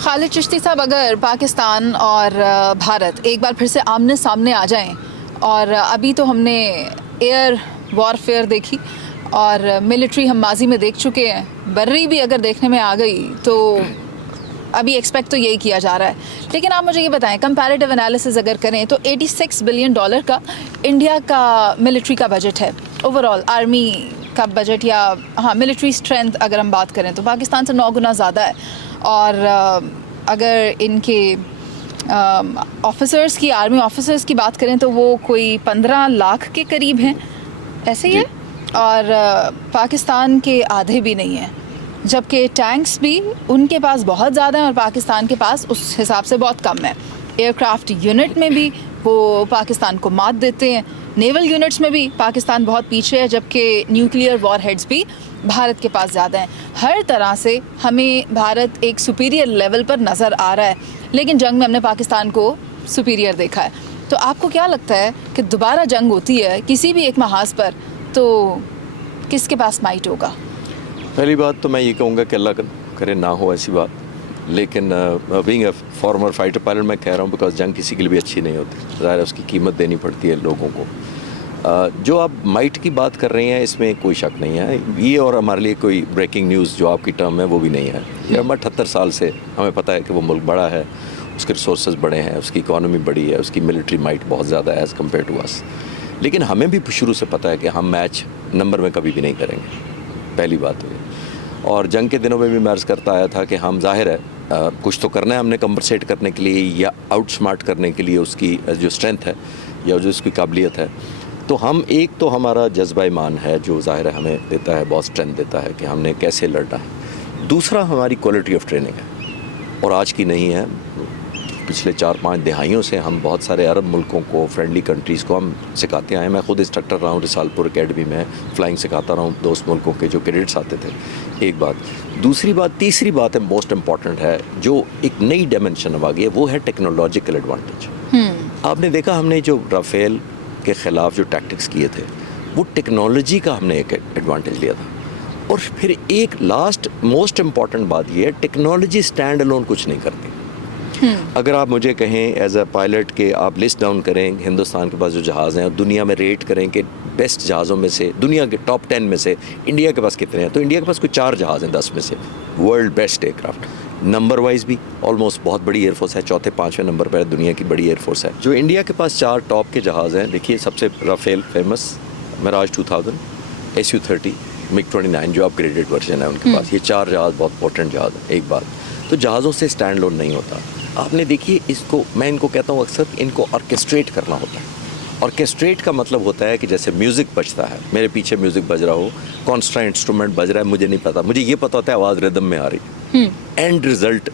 खालिद चिश्ती साहब, अगर पाकिस्तान और भारत एक बार फिर से आमने सामने आ जाएं, और अभी तो हमने एयर वॉरफेयर देखी और मिलिट्री हम माजी में देख चुके हैं, बर्री भी अगर देखने में आ गई तो अभी एक्सपेक्ट तो यही किया जा रहा है। लेकिन आप मुझे ये बताएं, कंपैरेटिव एनालिसिस अगर करें तो $86 बिलियन का इंडिया का मिलिट्री का बजट है। ओवरऑल आर्मी का बजट या हाँ मिलिट्री स्ट्रेंथ अगर हम बात करें तो पाकिस्तान से 9 गुना ज़्यादा है। और अगर इनके ऑफिसर्स की, आर्मी ऑफिसर्स की बात करें तो वो कोई 15 लाख के करीब हैं, ऐसे ही है। और पाकिस्तान के आधे भी नहीं हैं, जबकि टैंक्स भी उनके पास बहुत ज़्यादा हैं और पाकिस्तान के पास उस हिसाब से बहुत कम है। एयरक्राफ्ट यूनिट में भी वो पाकिस्तान को मात देते हैं, नेवल यूनिट्स में भी पाकिस्तान बहुत पीछे है, जबकि न्यूक्लियर वॉरहेड्स भी भारत के पास ज़्यादा हैं। हर तरह से हमें भारत एक सुपीरियर लेवल पर नज़र आ रहा है, लेकिन जंग में हमने पाकिस्तान को सुपीरियर देखा है। तो आपको क्या लगता है कि दोबारा जंग होती है किसी भी एक महाज पर तो किसके पास माइट होगा? पहली बात तो मैं ये कहूँगा कि अल्लाह करे ना हो ऐसी बात, लेकिन being a former fighter pilot मैं कह रहा हूँ बिकॉज जंग किसी के लिए भी अच्छी नहीं होती, ज़ाहिर है उसकी कीमत देनी पड़ती है लोगों को। जो आप माइट की बात कर रही हैं इसमें कोई शक नहीं है, ये और हमारे लिए कोई ब्रेकिंग न्यूज़ जो आपकी टर्म है वो भी नहीं है। ये हम 78 साल से हमें पता है कि वो मुल्क बड़ा है, उसके रिसोर्सेज बड़े हैं, उसकी इकॉनमी बड़ी है, उसकी मिलिट्री माइट बहुत ज़्यादा है एज़ कम्पेयर टू अस। लेकिन हमें भी शुरू से पता है कि हम मैच नंबर में कभी भी नहीं करेंगे, पहली बात हुई। और जंग के दिनों में भी मैं अर्ज़ करता आया था कि हम ज़ाहिर है कुछ तो करना है हमने कंपनसेट करने के लिए या आउट स्मार्ट करने के लिए उसकी जो स्ट्रेंथ है या जो उसकी काबिलियत है। तो हम एक तो हमारा जज्बा ईमान है जो ज़ाहिर है हमें देता है, बहुत स्ट्रेंथ देता है कि हमने कैसे लड़ना है। दूसरा हमारी क्वालिटी ऑफ ट्रेनिंग है, और आज की नहीं है, पिछले 4-5 दिहाइयों से हम बहुत सारे अरब मुल्कों को, फ्रेंडली कंट्रीज़ को हम सिखाते आए हैं। मैं खुद इंस्ट्रक्टर रहा हूँ रिसालपुर एकेडमी में, फ़्लाइंग सिखाता रहा हूँ दोस्त मुल्कों के जो कैडेट्स आते थे। एक बात, दूसरी बात, तीसरी बात है मोस्ट इम्पॉर्टेंट है, जो एक नई डायमेंशन अब आ गई है, वो है टेक्नोलॉजिकल एडवांटेज। आपने देखा हमने जो राफेल के ख़िलाफ़ जो टैक्टिक्स किए थे वो टेक्नोलॉजी का हमने एक एडवांटेज लिया था। और फिर एक लास्ट मोस्ट इम्पॉर्टेंट बात ये है, टेक्नोलॉजी स्टैंड अलोन कुछ नहीं करती। अगर आप मुझे कहें एज अ पायलट के आप लिस्ट डाउन करें हिंदुस्तान के पास जो जहाज़ हैं और दुनिया में रेट करें कि बेस्ट जहाज़ों में से, दुनिया के टॉप 10 में से इंडिया के पास कितने हैं, तो इंडिया के पास कोई 4 जहाज़ हैं 10 में से, world best aircraft. Number wise भी ऑलमोस्ट बहुत बड़ी एयरफोर्स है, 4थे-5वें नंबर पर दुनिया की बड़ी एयरफोर्स है। जो इंडिया के पास 4 टॉप के जहाज़ हैं, देखिए सबसे Rafale famous, Miraj 2000, SU-30, MiG-29 जो अपग्रेडेड वर्जन है उनके पास, ये 4 जहाज़ बहुत इंपॉर्टेंट जहाज़ है। एक बात तो जहाज़ों से स्टैंड लोन नहीं होता। आपने देखिए इसको, मैं इनको कहता हूँ अक्सर, इनको ऑर्केस्ट्रेट करना होता है। ऑर्केस्ट्रेट का मतलब होता है कि जैसे म्यूज़िक बजता है, मेरे पीछे म्यूज़िक बज रहा हो, कौन सा इंस्ट्रूमेंट बज रहा है मुझे नहीं पता, मुझे ये पता होता है आवाज़ रिदम में आ रही है, एंड रिज़ल्ट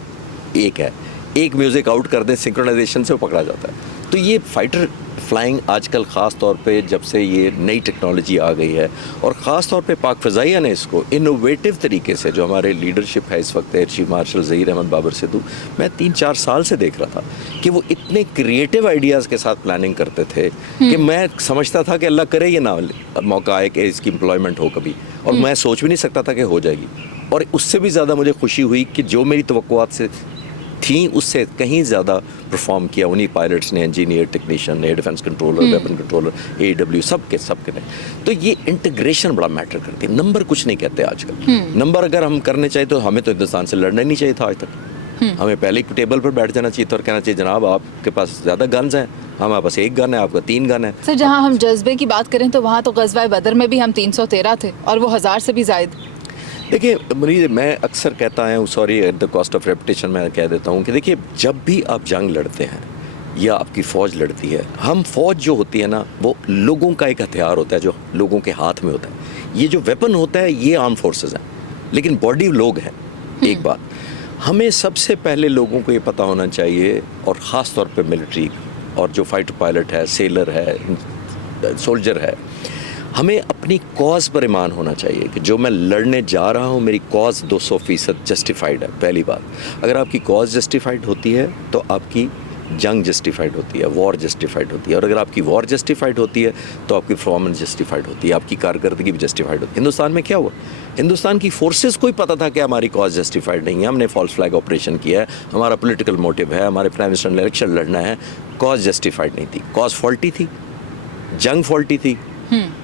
एक है। एक म्यूज़िक आउट कर दें सिंक्रोनाइजेशन से वो पकड़ा जाता है। तो ये फाइटर फ्लाइंग आजकल ख़ास तौर पे जब से ये नई टेक्नोलॉजी आ गई है, और ख़ास तौर पे पाक फ़ज़ाइया ने इसको इनोवेटिव तरीके से, जो हमारे लीडरशिप है इस वक्त air chief marshal Zaheer Ahmed Babar Sidhu, मैं 3-4 साल से देख रहा था कि वो इतने क्रिएटिव आइडियाज़ के साथ प्लानिंग करते थे कि मैं समझता था कि अल्लाह करे ये ना मौका आए कि इसकी एम्प्लॉयमेंट हो कभी, और मैं सोच भी नहीं सकता था कि हो जाएगी। और उससे भी ज़्यादा मुझे खुशी हुई कि जो मेरी तवक्कुआत से थी उससे कहीं ज़्यादा परफॉर्म किया उन्हीं पायलट्स ने, engineer, technician, air defence controller, weapon controller, AW, सबके ने। तो ये इंटीग्रेशन बड़ा मैटर करती है, नंबर कुछ नहीं कहते आजकल। नंबर अगर हम करने चाहिए तो हमें तो हिंदुस्तान से लड़ना नहीं चाहिए था आज तक। हमें पहले ही टेबल पर बैठ जाना चाहिए था और कहना चाहिए जनाब आपके पास ज़्यादा गन्स हैं, हमारे पास 1 गन है, आपका 3 गन है। सर, जहाँ हम जज्बे की बात करें तो वहाँ तो ग़ज़वा बदर में भी हम 313 थे और वो 1000 से भी ज़ायद। देखिए मुनीर, मैं अक्सर कहता हूँ, sorry at the cost of reputation मैं कह देता हूँ कि देखिए जब भी आप जंग लड़ते हैं या आपकी फ़ौज लड़ती है, हम फ़ौज जो होती है ना वो लोगों का एक हथियार होता है जो लोगों के हाथ में होता है। ये जो वेपन होता है ये आर्म फोर्सेस हैं, लेकिन बॉडी लोग हैं। एक बात हमें सबसे पहले लोगों को ये पता होना चाहिए, और ख़ास तौर पे मिलिट्री और जो फाइटर पायलट है, सेलर है, सोल्जर है, हमें अपनी कॉज पर ईमान होना चाहिए कि जो मैं लड़ने जा रहा हूँ मेरी कॉज 200% जस्टिफाइड है। पहली बात, अगर आपकी कॉज जस्टिफाइड होती है तो आपकी जंग जस्टिफाइड होती है, वॉर जस्टिफाइड होती है, और अगर आपकी वॉर जस्टिफाइड होती है तो आपकी परफॉर्मेंस जस्टिफाइड होती है, आपकी कारकर्दगी भी जस्टिफाइड होती है. हिंदुस्तान में क्या हुआ, हिंदुस्तान की फोर्सेस को ही पता था कि हमारी कॉज जस्टिफाइड नहीं है, हमने फॉल्स फ्लैग ऑपरेशन किया है, हमारा पॉलिटिकल मोटिव है, हमारे प्राइम मिनिस्टर ने इलेक्शन लड़ना है, कॉज जस्टिफाइड नहीं थी. कॉज फॉल्टी थी, जंग फॉल्टी थी,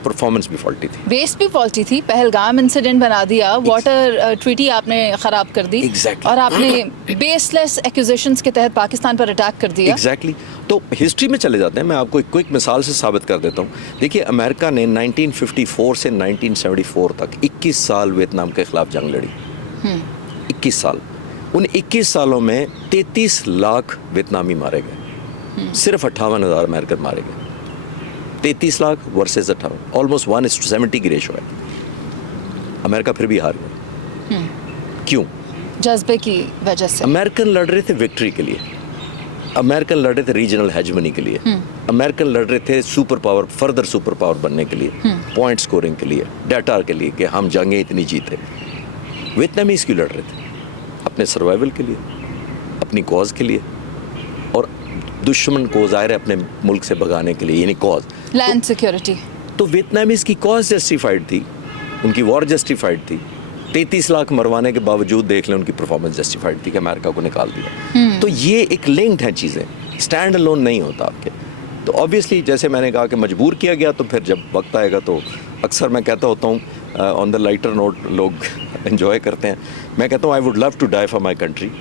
परफॉर्मेंस भी फॉल्टी थी. बेस भी फॉल्टी थी. पहलगाम इंसिडेंट बना दिया, वाटर ट्रीटी आपने ख़राब कर दी. Exactly. और आपने बेसलेस एक्यूजेशंस के तहत पाकिस्तान पर अटैक कर दिया. एग्जैक्टली. तो हिस्ट्री में चले जाते हैं, मैं आपको एक क्विक मिसाल से साबित कर देता हूँ. देखिए, अमेरिका ने 1954 से 1974 तक 21 साल वियतनाम के खिलाफ जंग लड़ी. 21 साल. उन 21 सालों में 33 लाख वियतनामी मारे गए, सिर्फ 58,000 अमेरिकन मारे गए. 33 लाख वर्सेस 58, ऑलमोस्ट 1:70 की रेशो है. अमेरिका फिर भी हार गया. क्यों? जज्बे की वजह से. अमेरिकन लड़ रहे थे विक्ट्री के लिए, अमेरिकन लड़ रहे थे रीजनल हेजमनी के लिए, अमेरिकन लड़ रहे थे super power, further super power बनने के लिए, पॉइंट स्कोरिंग के लिए, डाटा के लिए कि हम जंगें इतनी जीते. वियतनामीज क्यों लड़ रहे थे? अपने सर्वाइवल के लिए, अपनी कॉज के लिए, और दुश्मन को ज़ाहिर है अपने मुल्क से भगाने के लिए, यानी कॉज लैंड सिक्योरिटी. तो वियतनामीज की कॉज जस्टिफाइड थी, उनकी वॉर जस्टिफाइड थी. 33 लाख मरवाने के बावजूद देख लें उनकी परफॉर्मेंस जस्टिफाइड थी कि अमेरिका को निकाल दिया. तो ये एक लिंक्ड हैं चीज़ें, स्टैंड अलोन नहीं होता आपके. तो ऑब्वियसली जैसे मैंने कहा कि मजबूर किया गया, तो फिर जब वक्त आएगा तो अक्सर मैं कहता होता हूँ, ऑन द लाइटर नोट लोग एंजॉय करते हैं, मैं कहता हूँ I would love to die for my country,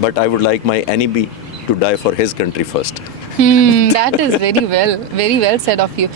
but I would like my enemy to die for his country first. That is very well said of you.